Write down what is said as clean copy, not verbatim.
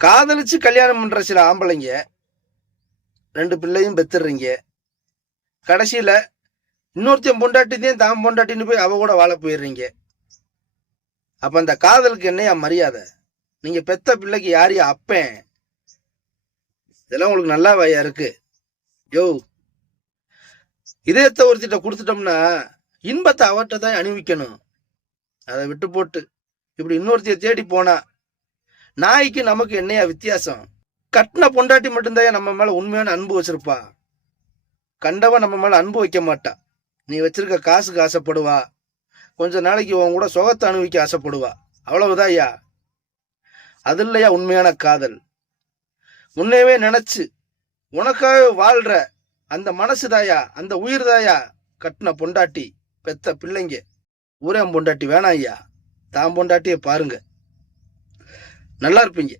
காதலிச்சு கல்யாணம் பண்ற சில ஆம்பளைங்க 2 பிள்ளையும் பெத்துடுறீங்க. கடைசியில இன்னொருத்தையும் பொண்டாட்டித்தையும் தான் பொண்டாட்டின்னு போய் அவ கூட வாழ போயிடுறீங்க. அப்ப அந்த காதலுக்கு என்னையா மரியாதை? நீங்க பெத்த பிள்ளைக்கு யாரையா அப்பேன்? இதெல்லாம் உங்களுக்கு நல்லாவாயா இருக்கு? யோ, இதயத்தை ஒருத்திட்ட கொடுத்துட்டோம்னா இன்பத்தை அவர்கிட்ட தான் அணிவிக்கணும். அதை விட்டு போட்டு இப்படி இன்னொருத்தைய தேடி போனா நாய்க்கு நமக்கு என்னையா வித்தியாசம்? கட்டின பொண்டாட்டி மட்டும்தான் நம்ம மேல உண்மையான அன்பு வச்சிருப்பா. கண்டவன் நம்ம மேல அன்பு வைக்க மாட்டா. நீ வச்சிருக்க காசுக்கு ஆசைப்படுவா, கொஞ்ச நாளைக்கு உன் கூட சுகத்தை அனுபவிக்க ஆசைப்படுவா. அவ்வளவுதான் ஐயா. அது இல்லையா உண்மையான காதல்? உன்னையவே நினைச்சு உனக்காக வாழ்ற அந்த மனசுதாயா, அந்த உயிர் தாயா கட்டின பொண்டாட்டி, பெத்த பிள்ளைங்க. ஊரே பொண்டாட்டி வேணாம் ஐயா. தான் பொண்டாட்டிய பாருங்க, நல்லா இருப்பீங்க.